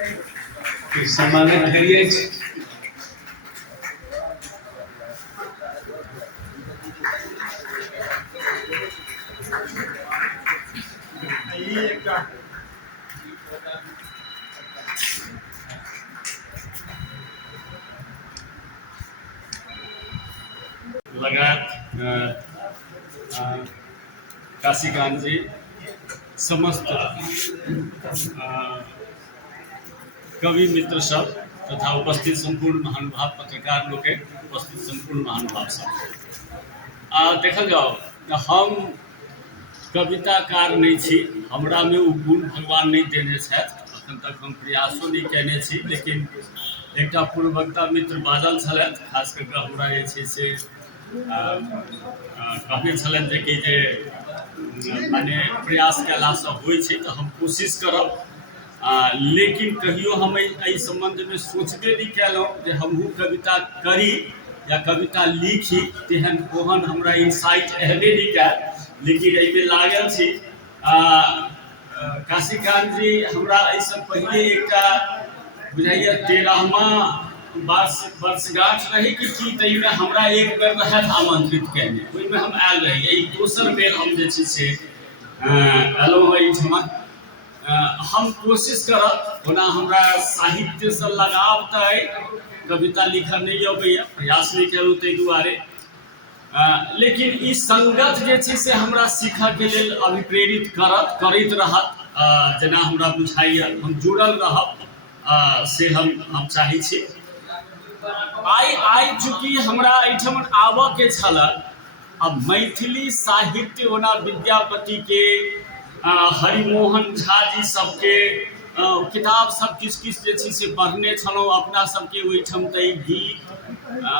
सम्मानित करिए। लगायत काशीकांत जी, समस्त कवि मित्र सब तथा उपस्थित संपूर्ण महानुभाव पत्रकार लोग के उपस्थित संपूर्ण महानुभाव सब देखल जाओ, हम कविताकार नहीं छी, हमरा में वो गुण भगवान नहीं देने छथि। अखन तक हम प्रयासो नहीं केने छी, लेकिन एक पूर्ववक्ता मित्र बाजल छलथि, खास करके हमरा जे छै से कहने छलथि जे कि जे माने प्रयास कयलासँ होइ छै, तऽ हम कोशिश करब। लेकिन कहियो हम एहि संबंध में सोचबे नहीं कयलहुँ जे हमहूँ कविता करी या कविता लिखी, तेहन ओहन हमरा इंसाइट एबे नहीं कयल, लेकिन एहिमे लागल छी। काशीकांत जी हमरा एहिसँ पहिले एकटा बुझाइए 13वां वर्षगांठ रही कि ताहिमे हमरा एक बेर रहत आमंत्रित कयने, ओहिमे हम आयल रही। एहि दोसर बेर हम जे छै से एलहुँ एहिठमा। हम कोशिश करब, ओना हमरा साहित्य से लगाव तो है, कविता लिखल नहीं अबैया, प्रयास नहीं करूँ ताहि दुआरे। लेकिन ई संगत जे छै से हमरा सीखऽ के लेल अभिप्रेरित करैत रहत। जेना हमरा बुझाइया हम जुड़ल रहब से हम चाहै छी। आई चूँकि हमरा एहिठाम आबऽ के छल, अब मैथिली साहित्य ओना विद्यापति के हरिमोहन झा जी सबके किताब सब किछ जे छै से पढ़ने छलहुँ अपना सबके ओहिठाम। तऽ गीत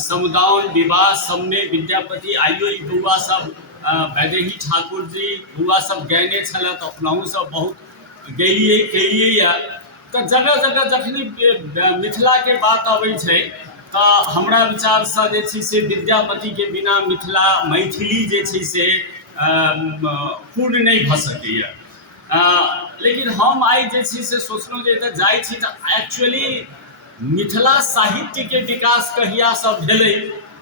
समुदान विवाह सबमें विद्यापति आइयो ई बउआ सब वैदेही ठाकुर जी बउआ सब गैने छलथि, अपनाहु सब बहुत गेलिए केलिए। तऽ जगह जगह जखनी मिथिला के बात अबै छै तऽ हमरा विचार से जे छै से विद्यापति के बिना मिथिला मैथिली जे छै से पूर्ण नहीं भऽ सकैए। लेकिन हम आई जे छै से सोचलहुँ जे एतऽ जाइ छी तऽ एक्चुअली मिथिला साहित्य के विकास कहिया से भेलै,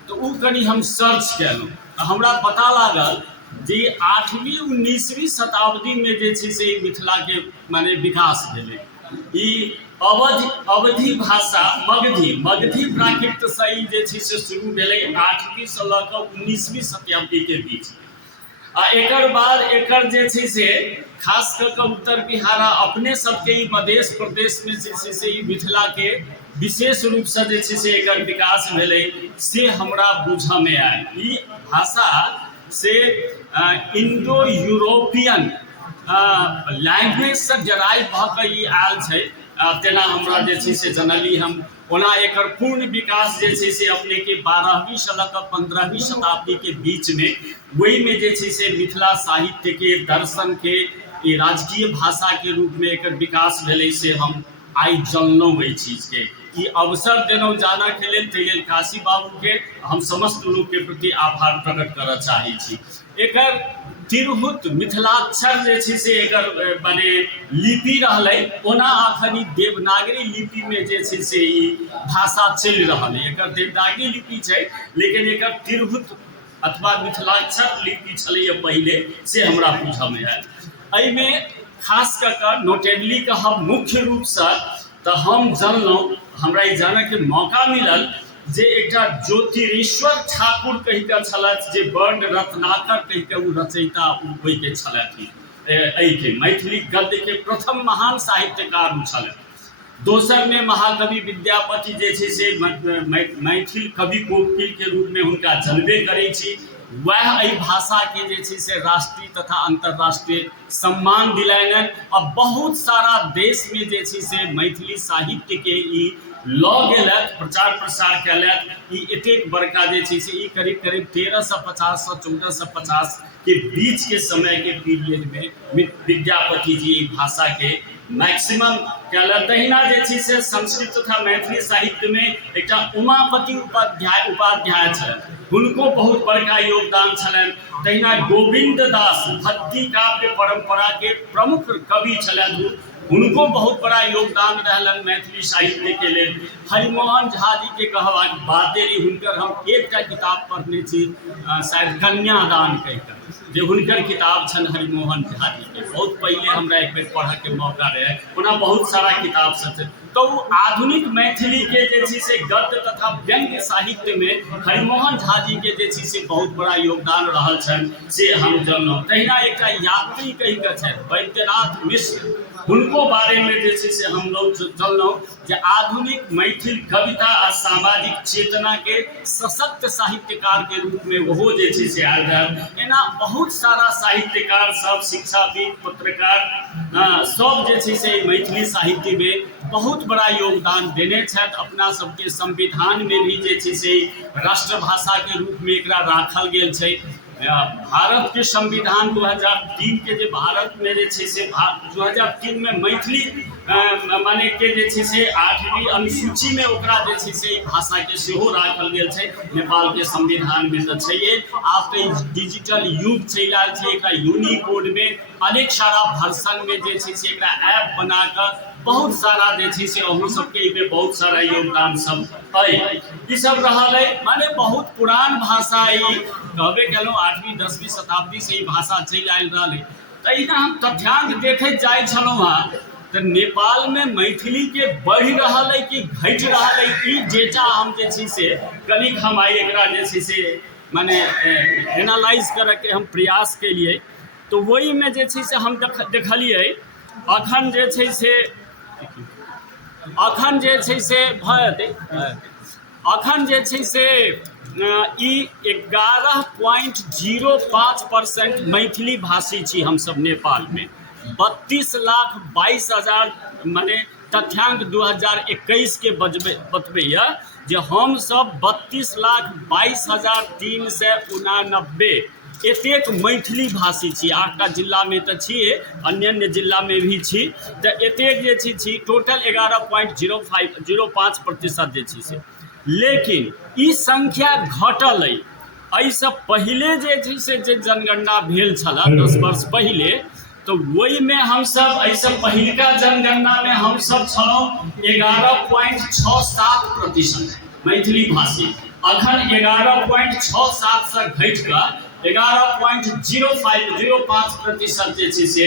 तो उ कनी हम सर्च केलहुँ। हमरा पता लागल जे 8वीं 19वीं शताब्दी में जे छै से मिथिला के माने विकास भेलै। ई अवधि भाषा मगधी प्राकृत से ई जे छै से शुरू भेलै 8वीं से लऽ कऽ 19वीं शताब्दी के बीच। एकर बाद एकर जे छै से खास कर के उत्तर बिहार अपने सबके ई मध्य प्रदेश में जे छै से ई मिथिला के विशेष रूप से जे छै से एकर विकास भेलै से हमरा बुझऽ में आयल। ई भाषा से इंडो यूरोपियन लैंग्वेज से डेराइव भऽ कऽ ई आयल छै, तेना हमरा जे छै से जनली हम। ओना एकर पूर्ण विकास जे छै से अपने के 12वीं से लऽ कऽ 15वीं शताब्दी के बीच में, वही में जे छै से मिथिला साहित्य के दर्शन के ई राजकीय भाषा के रूप में एकर विकास भेलै से हम आई जानलहुँ। एहि चीज के ई अवसर देलहुँ जानऽ के लेल, ताहि लेल काशी बाबू के हम समस्त लोग के प्रति आभार प्रकट करऽ चाहै छी। एकर तिरहुत मिथिलाक्षर जे छै से एकर माने लिपि रहलै, ओना अखन ई देवनागरी लिपि में जे छै से ई भाषा चलि रहल है। एकर देवनागरी लिपि छै, लेकिन एकर तिरहुत अथवा मिथिलाक्षर लिपि छलैया पहिले, से हमरा बुझऽ में आयल। एहिमे खास कऽ कऽ नोटेबली कहब मुख्य रूप से तऽ हम जानलहुँ, हमरा ई जानऽ के मौका मिलल जे एकटा ज्योतिरेश्वर ठाकुर कहि कऽ छलथि, जे वर्ण रत्नाकर कहि कऽ ओ रचयिता होइ के छलथि। एहिके मैथिली गद्य के प्रथम महान साहित्यकार ओ छलथि। दोसर में महाकवि विद्यापति जे छै से मैथिल कवि कोकिल के रूप में हुनका जनबे करै छी। वह एहि भाषा के जे छै से राष्ट्रीय तथा अंतर्राष्ट्रीय सम्मान दिलैन। और बहुत सारा देश में जे छै से मैथिली साहित्य के ई लऽ गेलथि, प्रचार प्रसार कयलथि। ई एतेक बड़का जे छै से ई करीब 1350 से 1450 के बीच के समय के पीरियड में विद्यापति जी भाषा के मैक्सिमम कयलथि। तहिना जे छै से संस्कृत तथा मैथिली साहित्य में एकटा उमापति उपाध्याय छलथि, हुनको बहुत बड़का योगदान छलनि। तहिना गोविंद दास भक्ति काव्य परंपरा के प्रमुख कवि छलथि, उनको बहुत बड़ा योगदान रहलन मैथिली साहित्य के लिए। हरिमोहन झा जी के कहबाक बाते रही, हुनकर हम एकटा किताब पढ़ने छी, शायद कन्यादान कहिकऽ, जे हुनकर किताब छनि हरिमोहन झा जी के, बहुत पहले हमरा एक बेर पढ़ऽके मौका रहे। ओना बहुत सारा किताब सब छै। तो आधुनिक मैथिली के जे छै से गद्य तथा व्यंग्य साहित्य में हरिमोहन झा जी के जे छै से बहुत बड़ा योगदान रहल छनि, से हम जानलहुँ। तहिना एकटा यात्री कहिकऽ छथि वैद्यनाथ मिश्र, हुनको बारे में जे छै से हम लोग जानलहुँ जे आधुनिक मैथिल कविता आ सामाजिक चेतना के सशक्त साहित्यकार के रूप में ओहो जे छै से आयल रहल। एना बहुत सारा साहित्यकार सब, शिक्षाविद, पत्रकार सब जे छै से मैथिली साहित्य में बहुत बड़ा योगदान देने छथि। अपना सबके संविधान में भी जे छै से राष्ट्रभाषा के रूप में एकरा राखल गेल छै। भारत के संविधान 2003 के जे भारत में जे छै से 2003 में मैथिली माने के जे छै से 8वीं अनुसूची में ओकरा जे छै से भाषा के सेहो राखल गेल छै। नेपाल के संविधान में तो छैहे। आब तो डिजिटल युग चलि आयल छै, एकरा यूनिकोड में अनेक सारा वर्जन में जे छै से एकरा ऐप बना कर बहुत सारा जे छै से अहूँ सबके एहिमे बहुत सारा योगदान सब अइ। ई सब रहल है, माने बहुत पुरान भाषा है, कहबे केलहुँ 8वीं 10वीं शताब्दी से ई भाषा चलि आयल रहल है। तो इना हम तथ्यांक देखैत जाइ छलहुँ हँ, तो नेपाल में मैथिली के बढ़ि रहल है कि घटि रहल है, ई जेचा हम जे छै से कनिक हम आइ एकरा जे छै से माने एनालाइज करे के हम प्रयास केलिए। तो वही में जे छै से हम देखलिए अखन जे छै से अखन जे छै से अखन जे छै से ई 11.05% मैथिली भाषी छी हमसब नेपाल में। 32,22,000 माने तथ्यांक 2021 के बतबैया जे हम सब 32,22,389 एतेक मैथिली भाषी छी। 8टा जिला में तो छिए, अन्य जिला में भी छी। तो एतेक जे छी टोटल 11.05% जे छी से। लेकिन ई संख्या घटल है। एहिसँ पहिले जे छै से जे जनगणना भेल छला 10 वर्ष पहिले, तो वही में हम सब ऐसे पहिलका जनगणना में हम सब छलहुँ 11.67% मैथिली भाषी। अखन 11.67 से घटि कऽ 11.05% जे छै से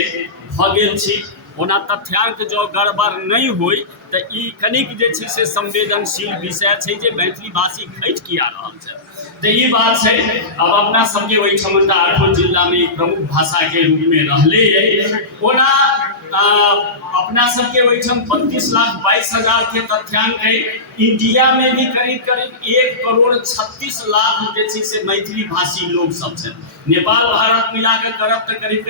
भऽ गेल छी। ओना तथ्यांक जो गड़बड़ नहीं होई तो ई कनिक जे छै से संवेदनशील विषय छै जे मैथिली भाषी घटि किया रहल छै। तो ये बात है। अब अपना सबके ओहिठाम 8 जिला में प्रमुख भाषा के रूप में रहले है। ओना अपना सबके ओहिठाम 32,22,000 के तथ्यांक है। इंडिया में भी करीब 1,36,00,000 जे छै से मैथिली भाषी लोग सब छै। नेपाल भारत मिलाकर करब तो करीब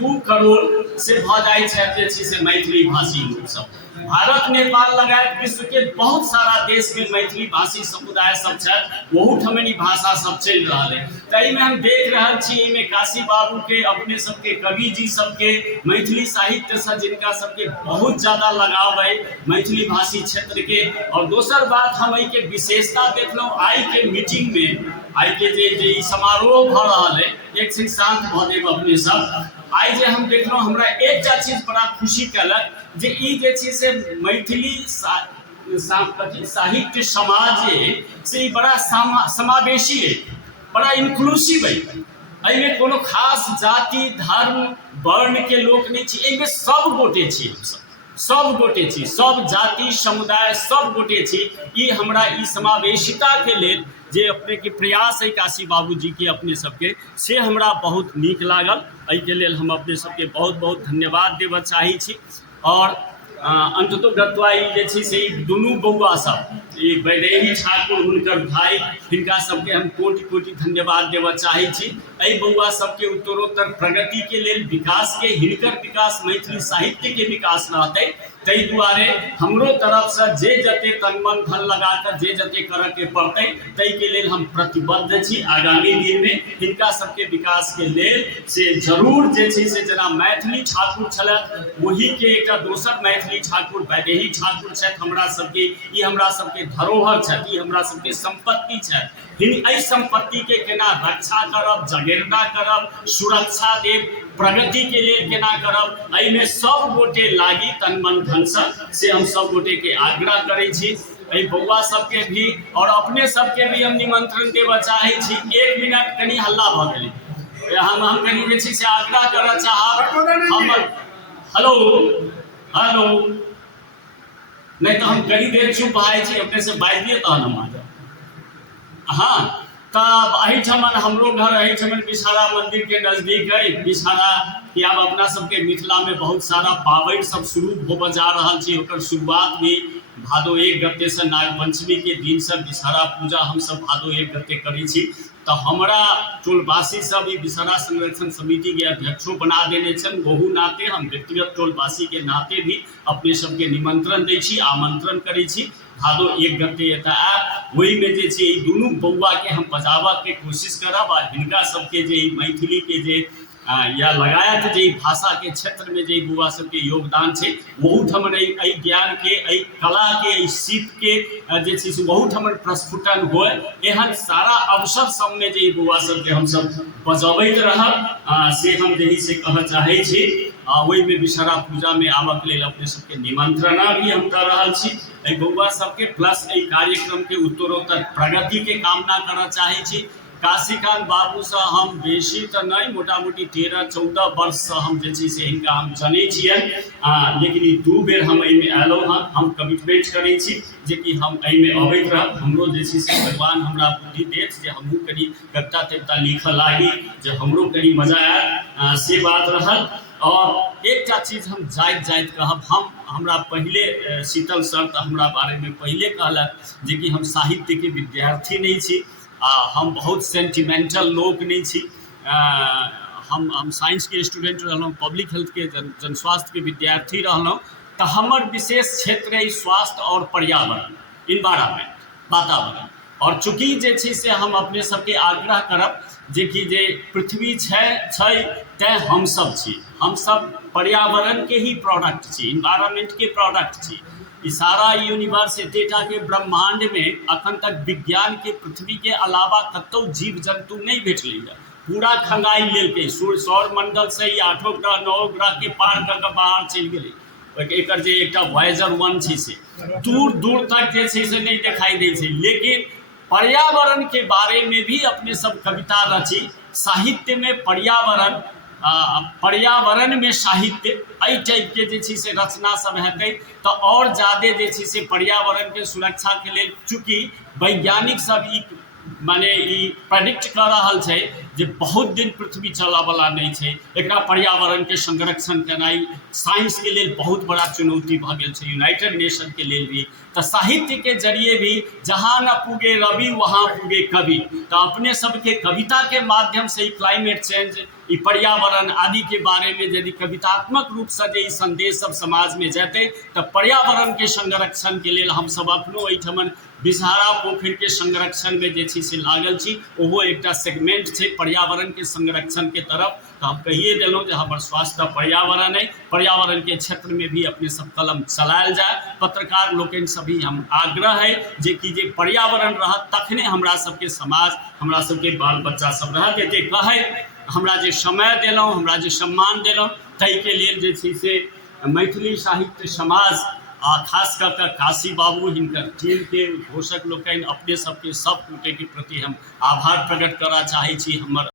2 करोड़ से भ जाए जे छै से मैथिली भाषी लोग सब। भारत नेपाल लगाए विश्व के बहुत सारा देश में मैथिली भाषी समुदाय सब छै, बहुत हमें भाषा सब चल रहा है। तई में हम देख रहा छी में काशी बाबू के, अपने सबके कवि जी सबके मैथिली साहित्य से जिनका सबके बहुत ज्यादा लगाव है मैथिली भाषी क्षेत्र के। और दोसर बात हम एहि के विशेषता देखलहुँ आई के मीटिंग में, आई के जे समारोह भ रहा है, एक से शांत भ देब अपने सब। आई जे हम देखलहुँ हमरा एकटा चीज बड़ा खुशी कलक जे ई जे छै से मैथिली साहित्य समाज से बड़ा समावेशी है, बड़ा इंक्लूसिव है। एहिमे कोनो खास जाति धर्म वर्ण के लोक नहीं छी, एहिमे सब गोटे छी, हमसब सब गोटे छी, सब जाति समुदाय सब गोटे छी। ई हमरा ई समावेशिता के लेल जे अपने के प्रयास है काशी बाबूजी के अपने सबके, से हमरा बहुत नीक लागल। एहि के लेल हम अपने सबके बहुत बहुत धन्यवाद देबऽ चाहै छी। और अंततो गत्वा जे छै से दुनू बौआ सब, ई वैदेही ठाकुर हुनकर भाई, हिनका सबके हम कोटि कोटि धन्यवाद देबऽ चाहै छी। एहि बौआ सबके उत्तरोत्तर प्रगति के लेल, विकास के, हिनकर विकास मैथिली साहित्य के विकास रहतै। ताहि दुआरे हमरो तरफ से जे जते तन मन धन लगा कर जे जते करऽ के पड़तै, ताहि के लेल हम प्रतिबद्ध छी। आगामी दिन में हिनका सबके विकास के लेल से जरूर जे छै से जेना मैथिली ठाकुर छलथि, वही के एकटा दोसर मैथिली ठाकुर वैदेही ठाकुर छथि। हमरा सबके ई हमरा सबके धरोहर छथि, ई हमरा सबके संपत्ति छथि। एहि संपत्ति के केना रक्षा करब, जगेरना करब, सुरक्षा देब, प्रगति के लिए केना करब, एहिमे सब गोटे लागी तन मन धन से हम सब गोटे के आग्रह करै छी। एहि बौआ सबके भी और अपने सबके भी हम निमंत्रण देबऽ चाहै छी। 1 मिनट कनी हल्ला भऽ गेलै, हम कनी जे छै से आग्रह करऽ चाहब हमर हेलो हेलो नहीं तो हम कनी देर चुप भऽ छी, अपने से बाजि दिए तहन हम आ जाएब। हाँ तब एहिठमन हमरो घर एहिठमन बिषहारा मंदिर के नजदीक है। बिषहारा कि आब अपना सबके मिथिला में बहुत सारा पाबनि सब शुरू होबऽ जा रहल छै। ओकर शुरुआत भी भादो 1 गते से नागपंचमी के दिन से बिषहारा पूजा हम सब भादो 1 गते करै छी। तो हमरा टोलवासी सब ई बिषहारा संरक्षण समिति के अध्यक्षो बना देने छन। ओहू नाते हम व्यक्तिगत टोलवासी के नाते भी अपने सबके निमंत्रण दै छी, आमंत्रण करै छी। भादो 1 गते एतऽ आयब, वही में जे छै ई दुनू बौआ के हम बजाबऽ के कोशिश करब। आ हिनका सबके जे मैथिली के जे या लगायत जे भाषा के क्षेत्र में जे बौआ सबके योगदान छै, बहुत हमन ज्ञान के कला के सीप के जे छै से बहुत हमन प्रस्फुटन होय। एहन सारा अवसर सब में जे बौआ सबके हम सब बजबैत रहब से हम यही से कहऽ चाहै छी। वही में बिषहारा पूजा में आबऽ के लेल अपने सबके निमंत्रणा भी हम कर रहल छी। एहि बौआ सबके प्लस एहि कार्यक्रम के उत्तरोत्तर प्रगति के कामना करऽ चाहै छी। काशीकांत बाबू से हम बेसी तो नहीं, मोटा मोटी 13-14 वर्ष से हम जे छै से हिनका हम जनै छियनि। लेकिन ई 2 बेर हम एहिमे अयलहुँ हँ। हम कमिटमेंट करै छी जे कि हम एहिमे अबैत रहब। हमरो जे छै से भगवान हमरा बुद्धि देत जे हमहूँ कनी कविता तविता लिखऽ लागी, जे हमरो कनी मजा आयत, से बात रहल। और एकटा चीज हम जाइत जाइत कहब, हमरा पहले शीतल सर तऽ हमरा बारे में पहले कहलक जे कि हम साहित्य के विद्यार्थी नहीं छी। हम बहुत सेंटिमेंटल लोग नहीं छी। हम साइंस के स्टूडेंट रहलहुँ, पब्लिक हेल्थ के जन स्वास्थ्य के विद्यार्थी रहलहुँ। तो हमर विशेष क्षेत्र है स्वास्थ्य और पर्यावरण, इन्वायरमेंट, वातावरण। और चूँकि जे छै से हम अपने सबके आग्रह करब जे कि जे पृथ्वी छै तैं हम सब छी। हम सब पर्यावरण के ही प्रोडक्ट छी, इन्वायरमेंट के प्रोडक्ट छी। ई सारा यूनिवर्स एतेटा के ब्रह्मांड में अखन तक विज्ञान के पृथ्वी के अलावा कतौ जीव जंतु नहीं भेटलै। पूरा खंगाई लेलकै, सूर्य सौर मंडल से ही 8 ग्रह 9 ग्रह के पार कर के बाहर चलि गेलै। एकर जे एकटा वॉयेजर 1 छै से दूर दूर तक जे छै से नहीं दिखाई दै छै। लेकिन पर्यावरण के बारे में भी अपने सब कविता रची। साहित्य में पर्यावरण, पर्यावरण में साहित्य, एहि टाइप के जे छै से रचना सब हेतै तो और ज़्यादा जे छै से पर्यावरण के सुरक्षा के लेल, चूँकि वैज्ञानिक सब ई माने ई प्रेडिक्ट कर रहल छै जे बहुत दिन पृथ्वी चलऽ वाला नहीं छै। एकरा पर्यावरण के संरक्षण केनाई साइंस के लेल बहुत बड़ा चुनौती भऽ गेल छै, यूनाइटेड नेशन के लेल भी। तो साहित्य के जरिए भी जहाँ न पुगे रवि वहाँ पुगे कवि। तो अपने सबके कविता के माध्यम से ही क्लाइमेट चेंज, ई पर्यावरण आदि के बारे में यदि कवितात्मक रूप से जे संदेश सब समाज में जेतै तो पर्यावरण के संरक्षण के लेल हम सब अखनो एहिठमन बिषहारा पोखरि के संरक्षण में जे छै से लागल छी। ओहो एकटा सेगमेंट छै पर्यावरण के संरक्षण के तरफ। तो हम कहिए देलहुँ जे हमर स्वास्थ्य पर्यावरण है, पर्यावरण के क्षेत्र में भी अपने सब कलम चलायल जाए। पत्रकार लोकनि सभी हम आग्रह है जे कि जे पर्यावरण रहत तखने हमरा सबके समाज, हमरा सबके बाल बच्चा सब रहत। एते कहैत हमरा जे समय देलहुँ, हमरा जे सम्मान देलहुँ, ताहि के लेल जे छै से मैथिली साहित्य समाज आ खास कऽ कऽ काशी बाबू, हिनकर टीम के घोषक लोकनि, अपने सबके सब गोटे के प्रति हम आभार प्रकट करऽ चाहै छी। हमर